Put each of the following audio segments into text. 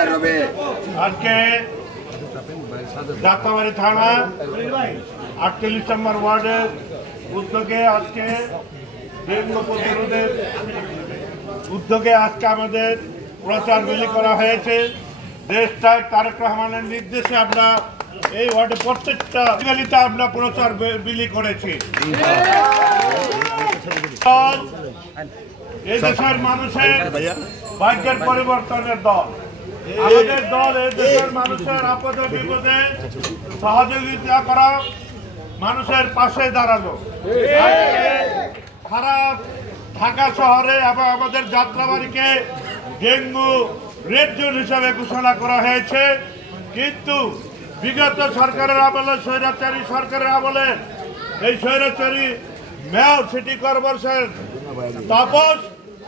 আজকে যাত্রাবাড়ি থানা 48 নম্বর ওয়ার্ডের উদ্যোগে আজকে ডেঙ্গু প্রতিরোধের উদ্যোগে আজকে আমাদের প্রচার বিলি করা হয়েছে। দেশটায় তারেক রহমানের নির্দেশে আমরা এই ওয়ার্ডে প্রত্যেকটা গলিতে আমরা প্রচার বিলি করেছি। এই দেশের মানুষের ভাগ্যের পরিবর্তনের দল, আমাদের দল এই দেশের মানুষের আপদে বিপদে সহযোগিতা করা, মানুষের পাশে দাঁড়ানো। সারা ঢাকা শহরে এবং আমাদের যাত্রাবাড়িকে ডেঙ্গু রেড জোন হিসাবে ঘোষণা করা হয়েছে, কিন্তু বিগত সরকারের আমলে, স্বৈরাচারী সরকারের আমলে এই স্বৈরাচারী মেয়র সিটি কর্পোরেশন তাপস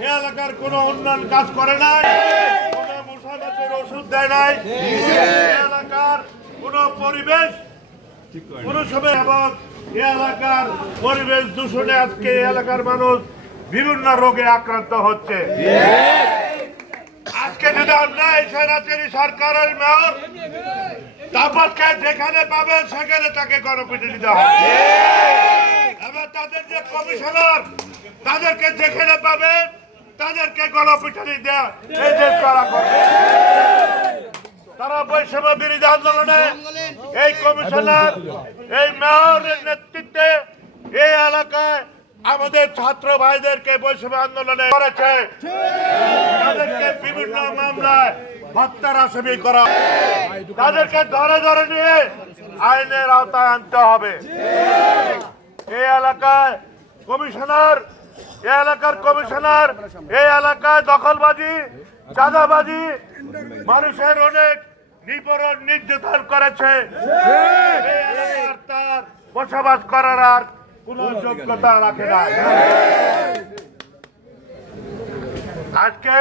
এই এলাকার কোনো উন্নয়ন কাজ করে নাই, কোনো মশামাছির ওষুধ দেয় নাই, এলাকার কোনো পরিবেশ কোনো সময় এবং এই এলাকার পরিবেশ দূষণে আজকে এলাকার মানুষ বিভিন্ন রোগে আক্রান্ত হচ্ছে। আজকে যদি আমরা এই স্বৈরাচারী সরকারের মেয়র তাপসকে যেখানে পাবেন সেখানে তাকে গণপিটুনি দেওয়া হবে, এবার তাদের যে কমিশনার তাদেরকে যেখানে পাবেন তাদেরকে গণপিটুনি দেওয়া এই দেশ তারা করবে। তারা বৈষম্য বিরোধী আন্দোলনে এই কমিশনার এই মেয়রের নেতৃত্বে এই এলাকায় আমাদের ছাত্র ভাইদেরকে বৈষম্য আন্দোলনে করেছে, তাদেরকে বিভিন্ন মামলায় হত্যার আসামি করা, তাদেরকে ধরে ধরে নিয়ে আইনের আওতায় আনতে হবে। এই এলাকায় কমিশনার, এই এলাকার কমিশনার এই এলাকায় দখলবাজি, চাঁদাবাজি, মানুষের অনেক নিপীড়ন নির্যাতন করেছে। এই এলাকার তার বসবাস করার আর কোন যোগ্যতা রাখে না। আজকে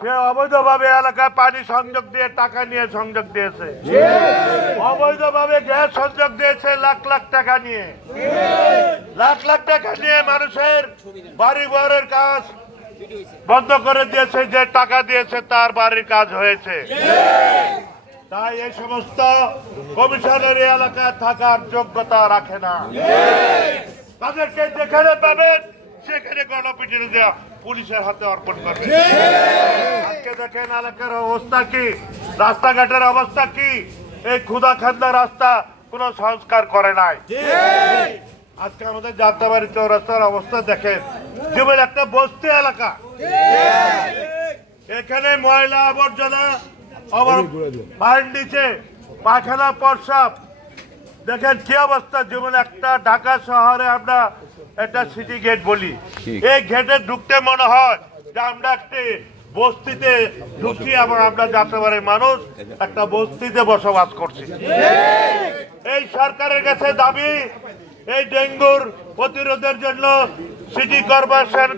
সে অবৈধভাবে এলাকায় পানি সংযোগ দিয়ে টাকা নিয়ে সংযোগ দিয়েছে, অবৈধভাবে গ্যাস সংযোগ দিয়েছে লাখ লাখ টাকা নিয়ে, লাখ লাখ টাকা নিয়ে মানুষের বাড়ি ঘরের কাজ বন্ধ করে দিয়েছে, যে টাকা দিয়েছে তার বাড়ির কাজ হয়েছে। তাই এই সমস্ত কমিশনের এলাকায় থাকার যোগ্যতা রাখে না, তাদেরকে যেখানে পাবেন সেখানে গণপিটুনি দেওয়া পুলিশের হাতে অর্পণ করবে। আজকে দেখেন এলাকার অবস্থা কি, রাস্তাঘাটের অবস্থা কি, এই ক্ষুধা খান্দা রাস্তা কোনো সংস্কার করে নাই। আজকে আমাদের যাত্রাবাড়ি চৌরাস্তার অবস্থা দেখেন, যেমন একটা বস্তি এলাকা, এখানে ময়লা আবর্জনা পায়ের নিচে পায়খানা প্রস্রাব, দেখেন কি অবস্থা। যেমন একটা ঢাকা শহরে আমরা একটা সিটি গেট বলি, এই গেটে ঢুকতে মনে হয় যে আমরা একটি বস্তিতে ঢুকছি এবং আমরা যাত্রাবাড়ির মানুষ একটা বস্তিতে বসবাস করছি। এই সরকারের কাছে দাবি, এই ডেঙ্গুর প্রতিরোধের জন্য সিটি কর্পোরেশন